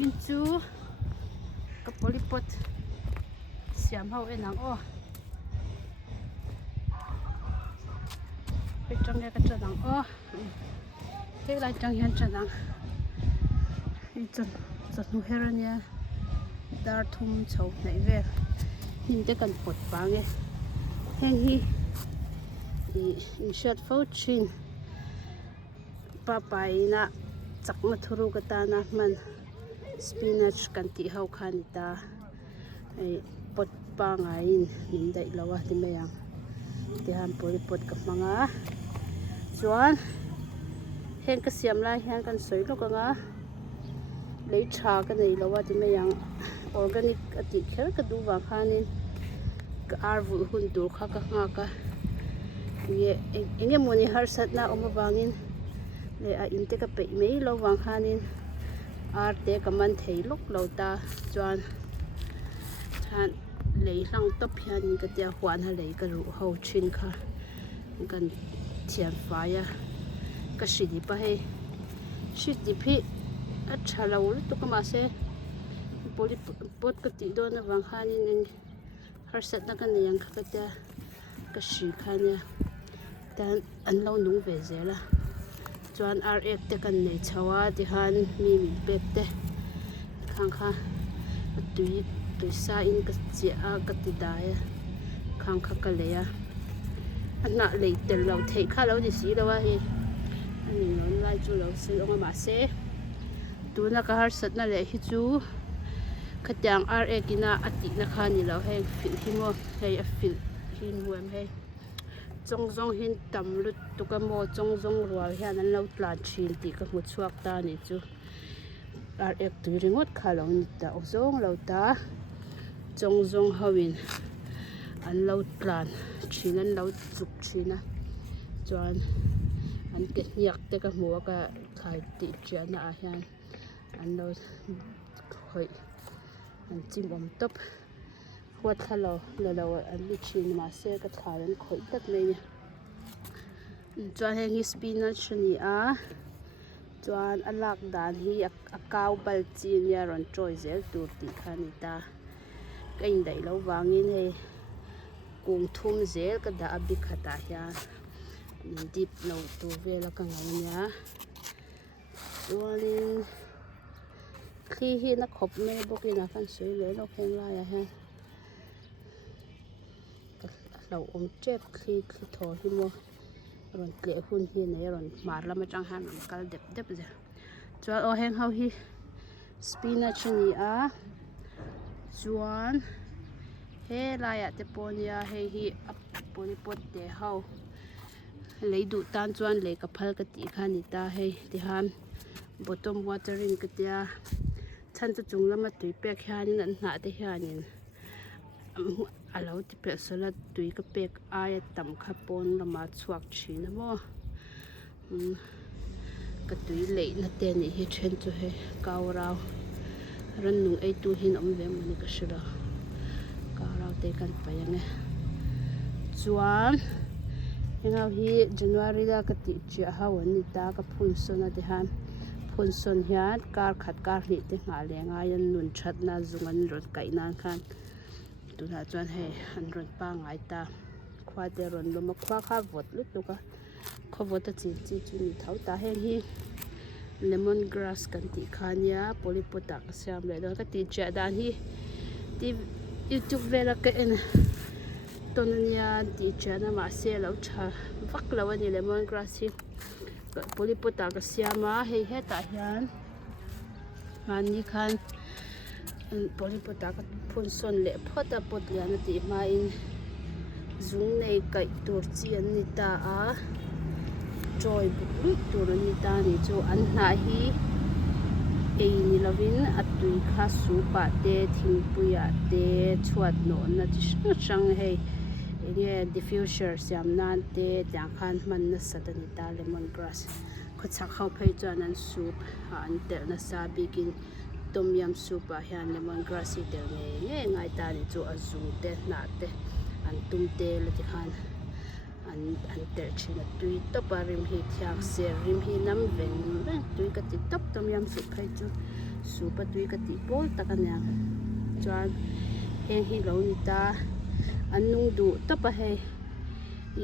Into cái polypot xiêm hậu em nắng ô cái trong cái chân nắng ô cái lại trong hiện chân nắng cái chân nu heron nha dar thum chậu này về nhìn cái cần bột bang ấy hang hi in short for chin papaya chắc mà thuru cái ta na man spinach kan ti hau khan ta ai pot pa ngai in dai lawa ti me yang ti han pot ka manga chuan hen ka siam lai hen kan soi lo ka nga lấy trà cái này lawa ti me yang organic ati kher ka du wa khanin ka arvu hun dur kha ka nga ka ye enge moni har sat na oma bangin le a inte ka pe mai lo wang khanin arte kaman thei lok lo ta chuan than lei hlang top hian ka tia hwan ha lei ka ru ho chin kha kan thian faya ka shidi pa he shidi phi a thalo to ka ma se poli pot ka ti do na wang khanin har sat na kan yang kha ka tia ka shi khania tan an lo nung ve zela chuan RF te kan nei chawa ti han mi pep te khang kha tui sa in ka chia ka ti dai khang kha ka leya ana lei tel lo thei kha lo di si lo wa hi ani non lai chu lo si ong ma se tu na ka har sat na le hi chu khatyang RF kina ati na kha ni lo he fil hi mo hei a fil hin huam he zong hin tam lut tu ka mo zong rual hian an lo tlan thin ti ka mu chuak ta ni chu RF tu ringot kha lo ni ta zong lo ta zong hawin an lo tlan thin an lo chuk thina chuan an ke yak te ka mu ka khai ti chiana a hian an lo khoi an chim om top quạt thalo lo an li chin ma se ka tharan khoi tak mai ni chuan heng hi spinach ni a chuan alak dan hi a kau bal chin ya ron troi zel tur ti khani ta kain dai lo wangin he kung thum zel ka da abi khata hian dip lo tu vela ka ngai nya chuanin khi hi na khop me bokina kan sui le lo kheng la ya he lâu ôm chép khi thò hi mo rồi lệ hun hi này rồi mà làm trong hàng làm cái đẹp rồi cho ở hang hau hi spinach ni a chuan he la ya te ponia he hi poni pot te hau lấy đủ tan chuan lấy cái phal cái tị khan ni ta he ti han bottom watering cái tia chan chu chung lama tui pek hian an na te hianin alo ti pe sala tui ka pek ai tam kha pon lama chuak thina mo ka tui lei na te ni hi then chu he kaw rau ran nung ei tu hin om ve mani ka shira kaw rau te kan pa yang e chuan engau hi January da ka ti chi a hawan ni ta ka phun sona te han phun son hian kar khat kar ni te nga le nga yan nun that na zungan rot kai nan khan tu na chuan he an ron pa ngai ta khwa te ron lo ma khwa kha vot lu tu ka kho vot ta chi ni thau ta he hi lemongrass kan ti khania polypota ka siam le do ka ti cha dan hi ti YouTube vela ka en tonia ti cha na ma se lo tha vak lo ani lemongrass hi polypota ka siama he ta hian ani khan polypota ka phun son le phota pot lian ti ma in zung nei kai tur chi an ni ta a joy bu tur ni ta ni chu an na hi ei ni lovin atui kha su pa te thing puya te chuat no na chi chang he enge diffuser siam nan te tang khan man na sadani ta lemongrass kho chak khau phei chuan an soup an tel na sa bikin tom yum soup a hian lemongrass hi tel nge ngai ta ni chu azung te na te an tum te le ti khan an tel china tui top a rim hi thiak se rim hi nam veng tui ka ti top tom yum soup phei chu super tui ka ti pol takanya chuan heng hi lo ni ta anung du topa he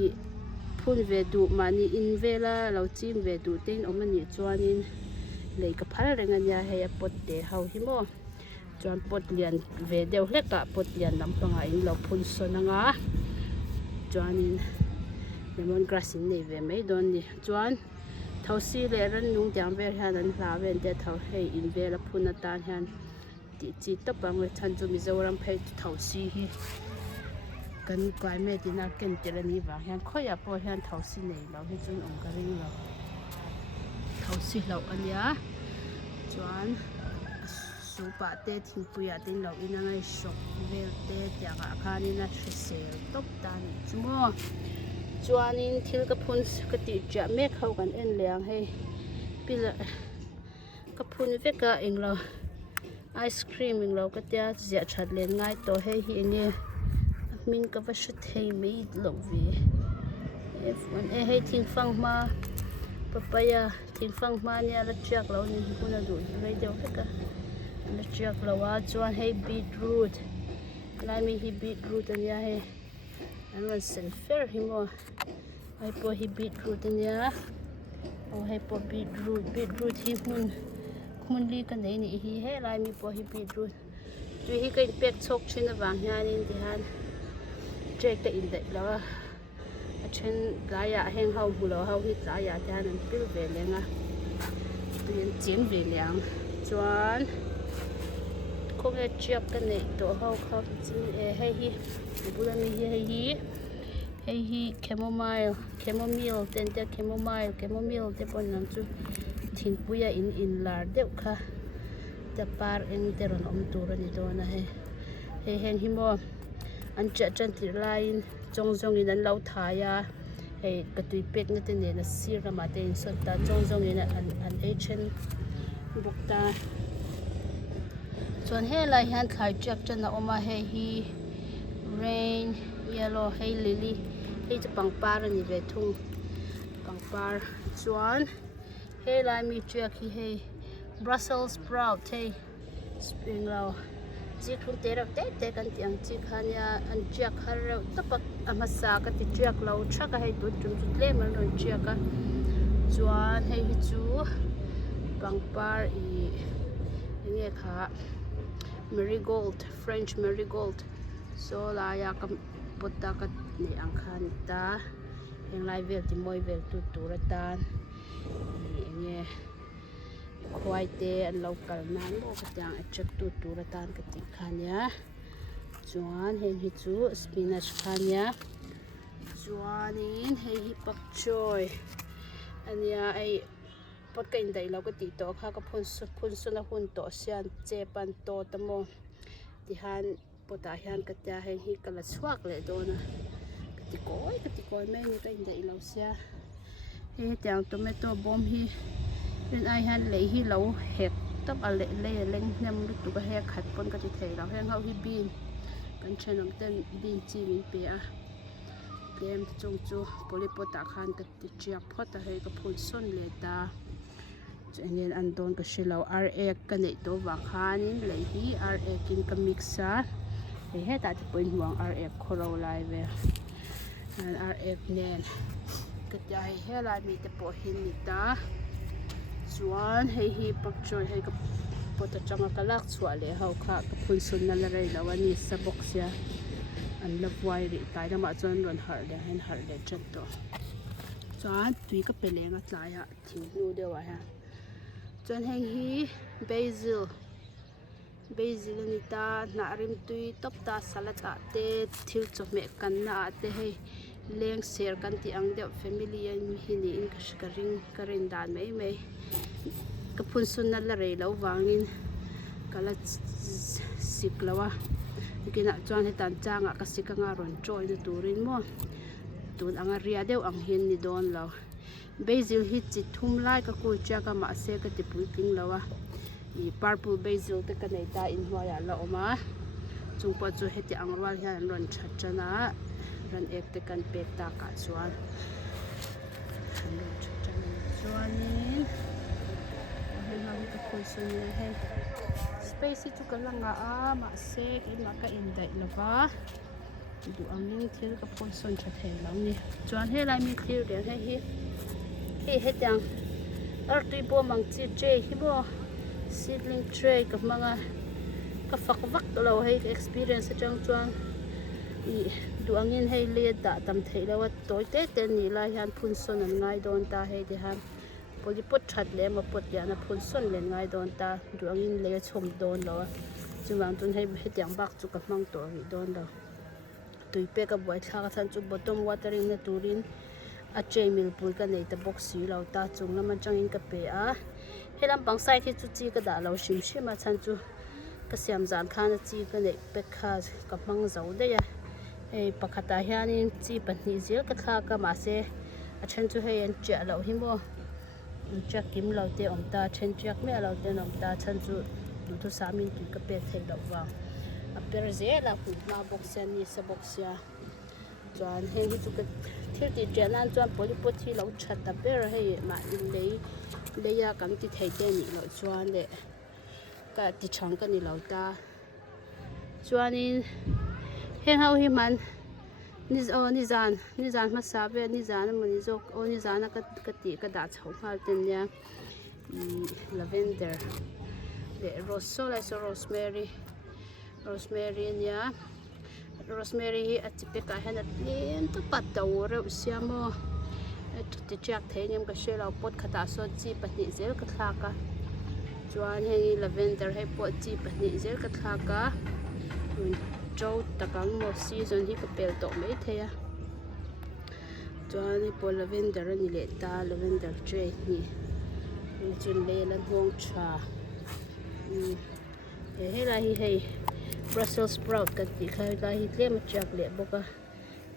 I phun ve du mani in vela lo chim ve du ten omani chuanin lei ka phal renga nya he a pot te hau hi mo chuan pot lian ve deuh hleka pot lian lampanga in lo phun sonanga chuanin lemongrass in nei ve mai don ni chuan thosi le ran nung tiang ver hian an hla ven te tho hei in vela phun atan hian ti chi topang le chan chu Mizoram phei thosi hi kan climate ina ken tirani wa hian khoya po hian thosi nei lo hi chun om ka ring lo thosi lo ania chuan supa te thingpuya tin lo ina ngai shop vel te tianga khanina sel top tan chumo chuanin thil ka phun ka ti cha me khau kan en liang hei pila ka phun veka englo ice cream englo ka tia zia that len ngai to hei hi nge min ka va shu thei mei lo ve f1 e hei thing fang ma papaya thing fang ma nia la chak lo ni huna du rei deu ka la chak lo wa chuan hei beetroot lai mi hi beetroot ania hei an wan sen fer hi mo ai po hi beetroot ania o hei po beetroot hi mun li ka nei ni hi he lai mi po hi beetroot tu hi kai pek chok china wang hianin ti han check the in the lawa a chen laya heng hau bulo hau hi laya tian an pil ve lenga tuin chin ve liang chuan khong e chiap ka nei to hau kha chin e hei hi bulani hei hi chamomile ten te chamomile te pon nam chu thingpuya in lar deuh kha ta par eng te ron om tur ani do na he heng hi mo an cha chan ti lain chong in an lo thaya hei katui pek na te ne na sir ma te in son ta chong in an chen bukta chuan he lai hian thlai chak chan na oma he hi rain yellow hei lily hei chu pangpar ani ve thung pangpar chuan he lai mi chak hi hei Brussels sprout hei spring lo chi khun te rak te kan tiang chi khania an chiak har reu tapak amasa ka ti chiak lo thaka hei tu chum chu tle man ron chiaka chuan hei hi chu pangpar nge kha marigold French marigold so la ya kam potta ka ni ang khan ta heng lai vel ti moi vel tu turatan nge khwai te an local nan bo ka tiang achak tu turatan ka ti khania chuan heng hi chu spinach khania chuanin hei hi pak choy ania ai pot ka in dai lo ka ti to kha ka phun su na hun to sian che pan to tamo ti han pota hian ka tia heng hi kala chuak le do na ka ti koi mai ni ka in dai lo sia hei tiang tomato bomb hi ren ai han lei hi lo hek tap a le leng nem lu tu ka he khat pon ka ti thei lo heng hau hi bean kan chenom ten bean chi min pe a kem chung chu polipota khan ka ti chiak phota hei ka phun son le ta chen an don ka shilo ra ka nei to wa khanin lei hi ra kin ka mixa hei he ta ti point huang ra kholo lai ve an ra nen ka ja he lai mi te po hin ni ta chuan hei hi pak choy hei ka pota changa kalak chua le hau kha ka phun sun na la rei lawani sa box ya an la wai ri tai da ma chon ron har le chat to chuan tui ka pelenga tlaya thing nu de wa ha chuan hei hi basil ni ta na rim tui top ta salad a te thil chop me kan na a te hei leng ser kan ti ang deuh family an hi ni in ka rin dan mai ka phun sun na la rei lo wangin kala sik lawa kina chuan he tan changa ka sikanga ron troi na turin mo tun anga ria deuh ang hin ni don lo basil hi chi thum lai ka kul cha ka ma se ka ti pui ting lawa I purple basil te ka nei ta in hwaya la oma chungpa chu heti angrwal hian ron thachana ran ek te kan pek ta ka chuan chuanin heng hau hi ka phun son nia hei space hi chu ka langa a ma se ki ma ka in dai lova du angin thil ka phun son tha thei lo ni chuan he lai mi clear de he tang artui bo mang chi tray hi bo seedling tray ka manga ka fak vak lo hei experience atang chuan i du angin hei le da tam thei lo wa toy te ni la hian phun son an ngai don ta hei de han polipot that le ma pot ya na phun son len ngai don ta du angin le chom don lo chuwang tun hei tiang bak chu ka mang to ri don lo tui pe ka boi thla ka than chu bottom watering na turin a tray mil pui ka nei ta box si lo ta chung lama changin ka pe a helam pang sai khi chu chi ka da lo shim shim a chan chu ka siam zan khana chi ka nei pe kha ka mang zo de ya ei pakhata hianin chi pahni zel ka thla ka ma se a then chu hei an cha lo hi mo cha kim lo te om ta then chak me lo te nom ta chan chu du thu samin tu ka pe thei lo wa a per ze la hu ma box ni sa box ya chuan heng hi chu ka thil ti trenan chuan polipot hi lo that ta per hei ma in le ya kam ti thei te ni lo chuan le ka ti chang ka ni lo ta chuanin heng hau hi man ni zan ma sa ve ni zan ma ni jok ni zan ka ti ka da chho hal ten ya lavender le rose so like so rosemary nia rosemary hi atipe ka hena tlem to pataw re siamo ti chak theinem ka shela pot khata so chi pahni zel ka thla ka chuan hei lavender hei pot chi pahni zel ka thla ka chau takang mo season hi ka pel to mai theya chuan hi po lavender ani le ta lavender tray ni chun le lan hong tha he la hi hei Brussels sprout kan ti khai la hi tlem chak le boka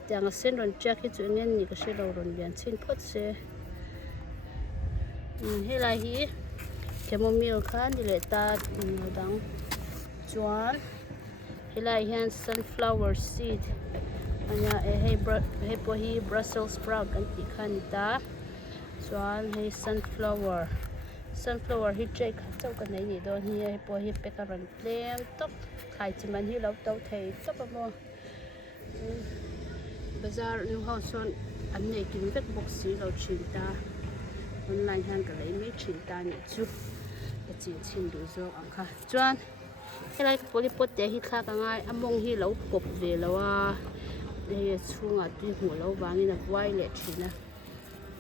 tang sen ron chak hi chu ngen ni ka shelo ron lian chin phot se he la hi chamomile khan ni le ta dang chuan he la hian sunflower seed anya hei po hi Brussels sprout kan ti khan ta chuan hei sunflower hi tray kha chau ka nei ni don hi hei po hi pekaran tlem top khai chiman hi lo to thei top mo bazar nu ho son an nei kin vek box si lo chin ta online han ka lei me chin ta ni chu ka chin du zo ang kha chuan helai polipot te hi thla ka ngai among hi lo kop ve lawa he chunga tui hmu lo wangin a wai le thina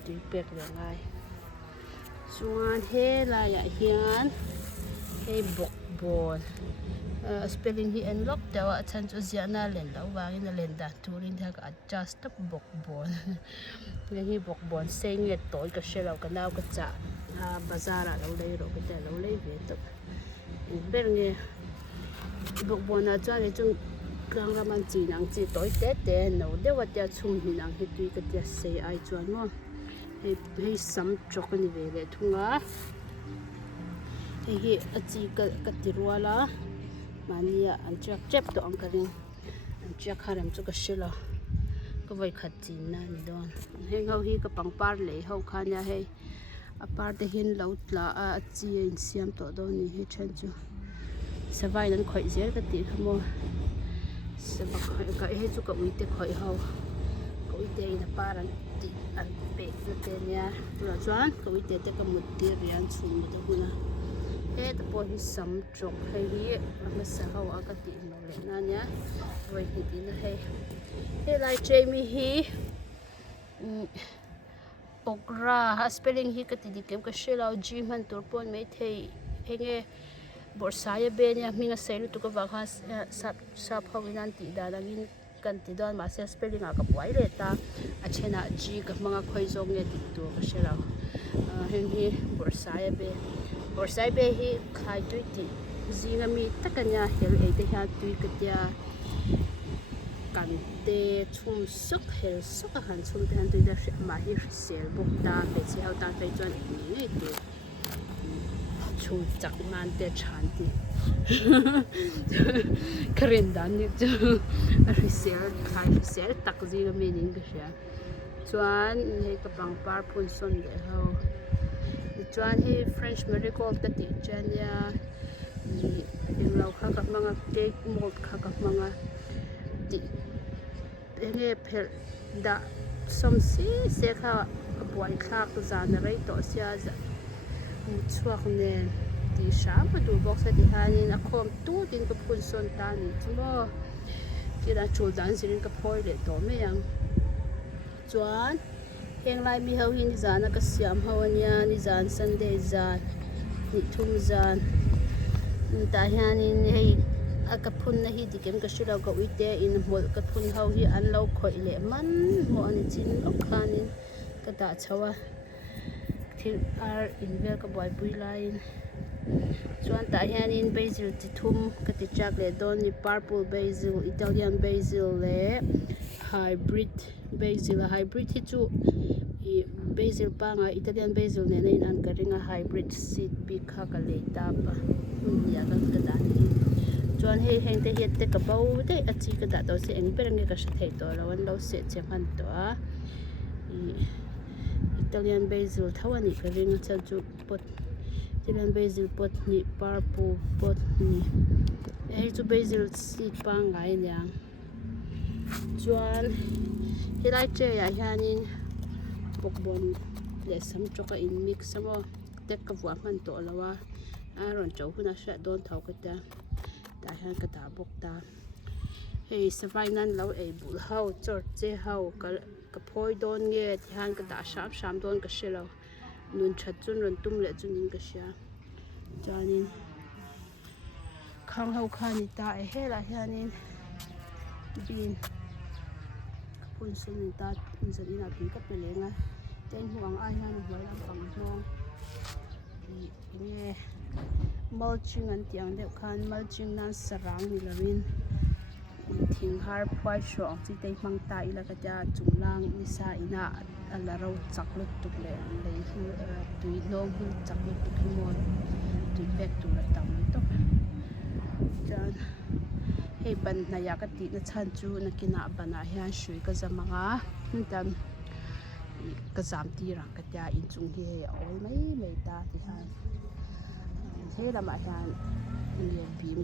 tui pek le ngai chuan he la ya hian he bok bon spelling hi en lok tawa chan chu ziana len lo wangin a len da turin thak adjust top bok bon le hi bok bon seng le toy ka shelo ka naw ka cha bazara lo lei ro ka te lo lei ve to ber nge bok bon a cha le chung klang raman chi nang chi toy te no de wa tia chung hi nang hi tui ka tia sei ai chuan mo hei sam chok ani ve le thunga hi achi ka tirwala mania an chak chep to ang karing an chak harem chu ka shela ka vai khat chin na ni don heng ho hi ka pangpar le ho khanya hei apar te hin lo tla a chi in siam to do ni he chen chu savai nan khoi zel ka ti khamo sabak ka he chu ka uite khoi ho ka uite na paran ti an pe te nya la chuan ka uite te ka mutti rian chum do huna he ta po hi sam chok hei hi ma sa ho a ka ti no le na nya vai hi ti na he lai Jamie hi okra spelling hi ka ti di kem ka shelo ji man tur pon me thei henge borsaya be nya minga selu tu ka wa kha sap ho inan ti da dangin kan ti don ma se spelling a ka poi le ta a chena ji ka manga khoi zong nge ti tu ka shelo heng hi borsaya be hi khai tu ti zinga mi takanya hel e te ha tu ka tia kan te chum sok hel sok a han chum te han tu da ma hi sel bok ta pe chi hau ta pe chuan ni nge tu chung chak man te chan ti karen dan ni chu a sel tak zi ga meaning ka sha chuan hei ka pangpar phun son de ho chuan hi French marigold ka ti chania eng lo kha ka manga cake mold kha ka manga ti enge phel da som se kha buai thak zan rei to sia za chuak ne ti sha ma du box sa ti hanin a khom tu din ka phun son ta ni chumo kira chul dan sirin ka phoi le to me yang chuan heng lai mi ho hin zana ka siam ho ania ni zan Sunday zan ni thum zan ta hianin hei a ka phun na hi dikem ka shilo ka uite in hol ka phun ho hi an lo khoi le man mo ani chin ok khanin ka da chawa thil ar in vel ka boy pui lain chuan ta hianin basil ti thum ka ti chak le don ni purple basil Italian basil le hybrid basil hi chu basil pa nga Italian basil ne in an ka ringa hybrid seed pi kha ka le ta pa ya ka da ni chuan hei heng te hiat te ka bau te a chi ka da to se eng perang ka sha thei to lawan lo se che man to a Italian basil thawani ka ringa cha chu pot Italian basil pot ni purple pot ni hei chu basil seed pa ngai liang chuan hilai che ya hianin bokbon le sam choka in mix samo tek ka wa man to lawa aron chau huna sha don thau ka ta ta han ka ta bok ta hei savai nan lo ei bul hau chor che hau ka phoi don nge thian ka da sham don ka shelo nun that chun ron tum le chun in ka sha chanin khang hau khani ta e hela hianin bin phun sun ta phun san ina pin ka pelenga ten huang ai han hoi lam pang hong nge mulching an tiang deuh khan mulching nan sarang ni lawin thing har phwai shong chi te mang ta ila ka ja chunglang ni sa ina ala ro chak lut tuk le le hu tui long hu chak lut tuk mon tui pek tu la tam to chan hei ban na ya ka ti na chan chu na kina bana hian shui ka zamanga tam ka zam ti rang ka ja in chung hi ol mai ta ti han he lama hian nge bim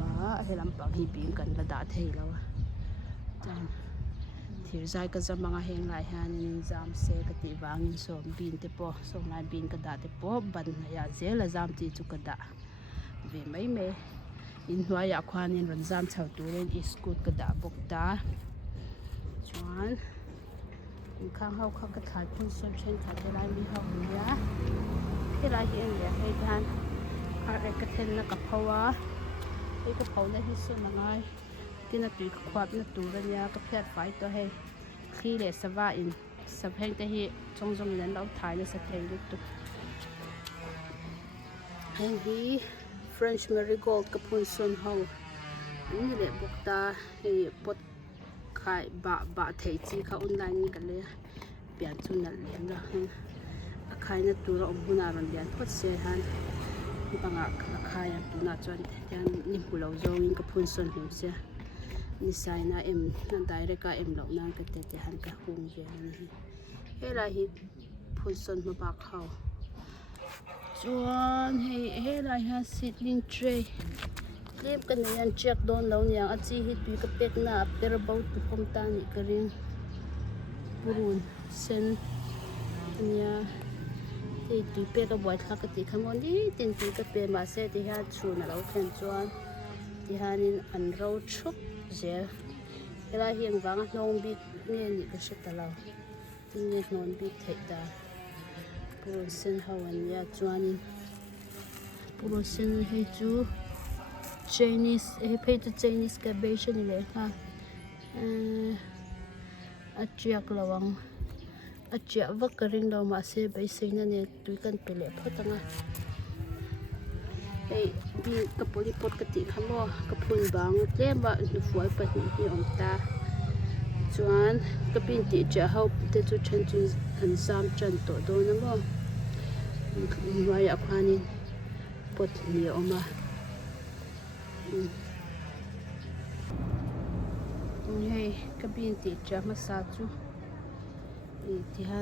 ma he lam pang hi bim kan la da thei lo chan thir zai ka zamanga heng lai hian in zam se ka ti wangin som bin te po som lai bin ka da te po ban na ya zela zam ti chu ka da ve mai me in hnuai ya khwanin ron zam chho turin iskut ka da bok ta chuan in khang hau kha ka thai phun som chen kha te lai mi hau ya he lai hi en le he dan ar ka then na ka phawa e ka phau na hi su na ngai tina tui ka khwap na turan ya ka phet fai to he khi le sawa in sabheng te hi chongjong in an lo thai na sa thei lu tu heng hi French marigold ka phun son ho ni le bokta he pot khai ba thei chi kha online ni ka le pian chu na le la a khai na tu ro huna ron lian phot se han banga ka khai an tu na chuan tian ni hulo zo in ka phun son hu se ni sai na em na direct ka em lo na ka te han ka hung je ni he la hi phun son ma ba khau chuan he lai ha seedling tray clip kan yan check don lo nya a chi hit pi ka pek na per about to pom ta ni ka ring purun sen nya ti ti pe ka boy thak ka ti khamon ni tin ti ka pe ma se ti ha chu na lo khen chuan ti hanin an ro thup je hela hiang wang hnong bi nge ni ka se ta lo tin nge non bi thei da purun sen hawan ya chuanin purun sen hi chu Chinese pay to Chinese cabbage ni le ha achiak lawang achia vakaring lo ma se bai seina ne tui kan pele photanga ei bi ka poli pot ka ti khamo ka phun bang tlema nu fuai pa hi om ta chuan ka pin ti cha hau te chu chen chu kan sam chan to do na mo wai akhwanin pot ni oma hei ka bin ti cha ma sa chu ti ha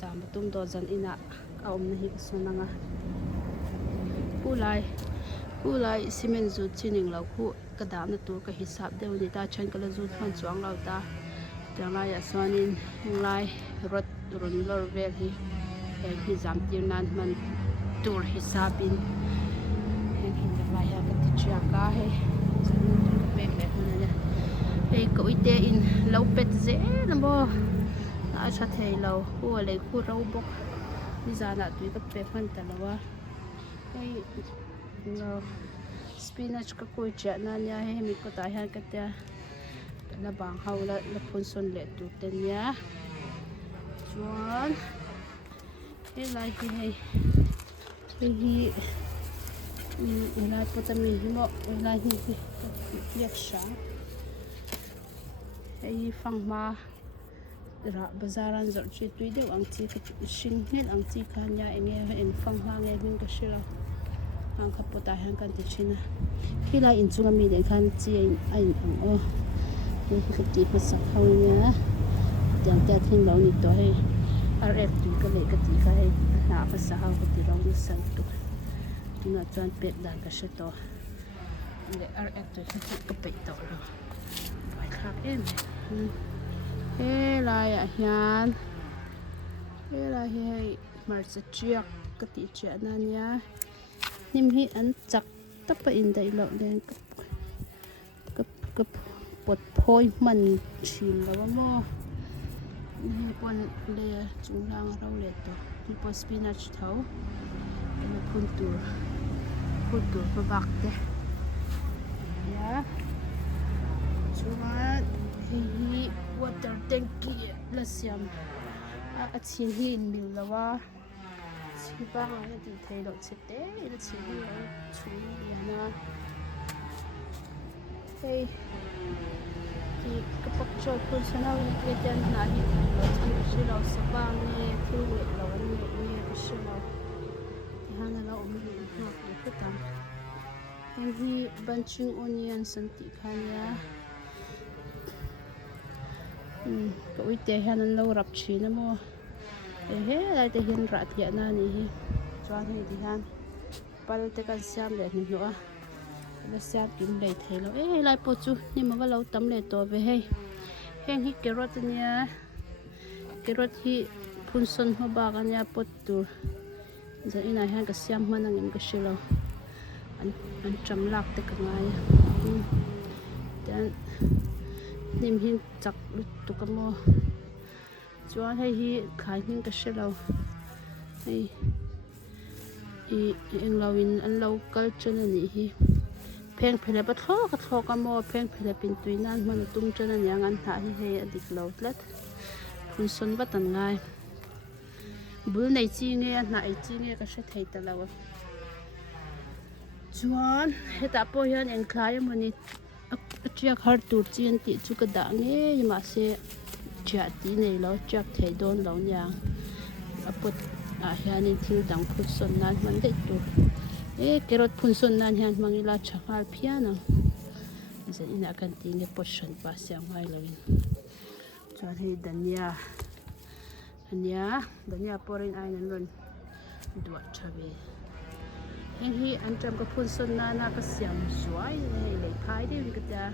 zam tum do zan ina om na hi ka sonanga Pulai cement zu chining lau khu ka da na tur ka hisap deu ni ta chan kala zu man chuang lau ta tanga ya sonin lai rot run lor vel hi zam tir nan man tur hisapin hen hin da lai ha ka ti chia ka he pe pe hona ya ei ko ite in lau pet ze na bo na cha thei lau hu le khu rau bok ni za na tu ka pe phan ta lawa ei no spinach ka koi cha na nya he mi ko ta han ka ta la bang hau la phun son le tu ten ya chuan he lai hi lai potami hi mo lai hi yak sha hei phang ma ra bazaran zor chi tui deu ang chi shin hel ang chi kha nya enge en phang ma nge hin ka shila ang kha pota han kan ti china khila in chunga mi den khan chi ai ang o he ka ti pa sa khau nya jang ta thing lo ni to he rf tu ka le ka ti kha he na pa sa hau ka ti lo ni san tu na chuan pek dan ka she to le rf tu ka pe to lo pai khak em he lai a hian he lai he mar cha chiak ka ti cha na nya nim hi an chak tapa in dai lo den ka pot phoi man chim lo mo ni pon le chung lang ro le to ni po spinach thau ni phun tur pa bak te ya chuma hi water tanki la siam a chin hi in mil lawa chi ba nga ti thei lo chete la chi hi chu ya na hey ki kapak choi kun sana wi ke jan na hi lo chan shi lo sa ba nge thu we lo ni ka shi lo ti hana lo mi ni ha ku tam hen hi bunching onion santi khania ko ite hanan lo rap china mo he lai te hin ra thia na ni hi chuan hi ti han pal te kan siam le ni no a la siam kim le thei lo lai po chu ni ma lo tam le to ve hei heng hi carrot nia carrot hi phun son ho ba ga nya pot tur za ina han ka siam manang in ka shilo an cham lak te ka ngai dan nim hin chak lut tu ka mo chuan hei hi khai hin ka shilo hei eng lawin an local chana ni hi pheng phele ba thlo ka mo pheng phele pin tui nan man tum chana nyang an tha hi hei adik lo tlat phun son ba tan ngai bul nei chi nge na ai chi nge ka she thei ta lawa chuan heta po hian eng khai mani chiak har tur chin ti chu ka da nge ma se chia ti nei lo chak thei don lo nyang apot a hianin thil dang phut son nan man dei tur carrot phun son nan hian mangila chakal phiana zan ina kan ti nge potion pa siang mai lovin chuan hei dania porin ai nan ron duat thabe heng hi an tram ka phun son na ka siam zuai hei le khai de ka ta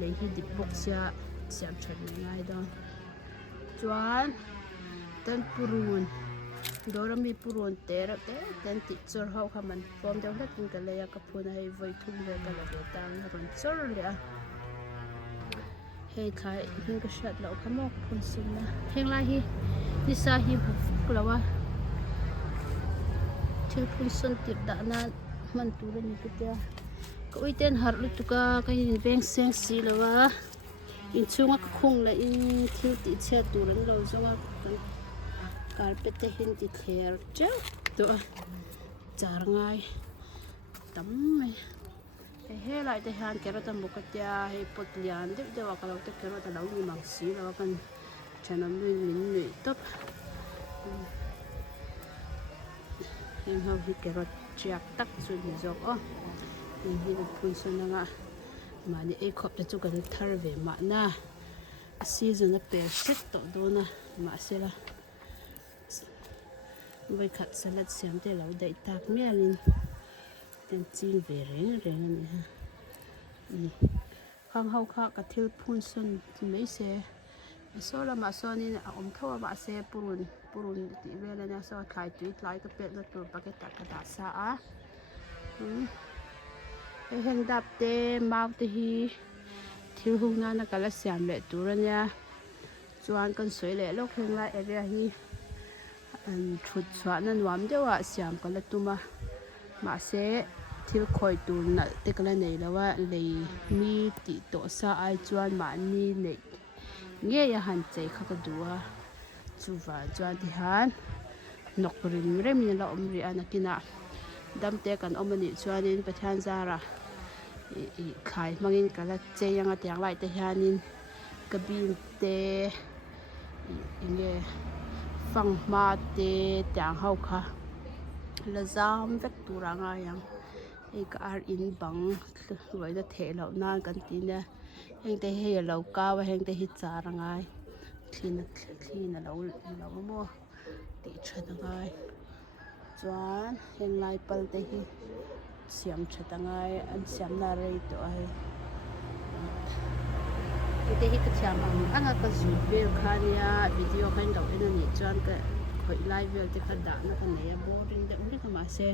le hi dip box sia siam chan ngai do chuan tan purun dorami purun ter ten ti chor hau khaman pom deu hlat in ka leya ka phuna hei voi thum ve ka la ve tang ron chor le a hei khai hin ka shat lo khamok phun sin na heng lai hi ni sa hi klawa thil phun son tir da na man tu ni ka tia ka uiten har lu tu ka in veng seng si lawa in chunga ka khung la in thil ti che tu ran lo zonga carpet te hin ti kher che to char ngai tam mai he lai te han carrot am bukatia he pot lian de wa kalo te carrot la ni mang si la kan chanam min ni top em hau hi carrot chiak tak chu ni jok o hi phun son nga ma ni e khop te chu kan thar ve ma na season a per set to do na ma se la với khát salad xem thế lâu đầy tạc mía lên tên chín về rèn này ha khang hậu khá cả thiếu phun xuân thì mấy xe số là mà số này ông thua mà xe purun thì về là nhà số khai tuyết lại cái bẹt là tụi bà cái tạc cái đá xa hình đạp tê mau tê hi thiếu hung na cái là xem lệ tụi nha chuan con suy lệ lúc hình lại area hi chút xóa nên làm cho vợ xem cái là tụi mà sẽ thiếu khoi tụi nè cái cái này làว่าlấy mi tị tổ sa ai chuan mà ni này nghe ya han chạy khắc đua chú và chuan thì han nọc rim rim là ri anh kina đam te kan omani chuan in pathan zara khai mangin kala che yang atang lai te hanin kabin te inge phang ma te tang hau kha la zam vek turanga yang ar in bang loi da the lo nan kan ti ne heng te he lo ka wa heng te hi charangai clean lo mo ti chadangai chuan heng lai pal te hi siam chadangai an siam na rei to ai te hi ka thiam anga ka zu vel khania video kan lo en ni chuan ka khoi live vel te kha da na ka ne boring de uri ka ma se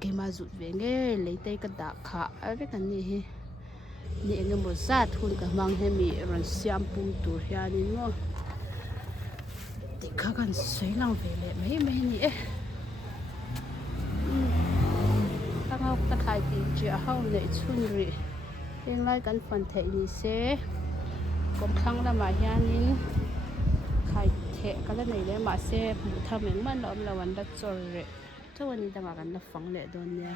ke ma zu ve nge le te ka da kha ave kan ni hi ni enge mo sa thun ka mang he mi ron siam pum tur hian in mo ti kha kan sei lang ve le mai mai ni e tang ta khai ti chi a hau nei chun ri eng lai kan fan the ni se kom khang la ma hian in khai the ka la nei le ma se mu tha meng man lo am la wan da chor re thawani danga kan la phang le don ne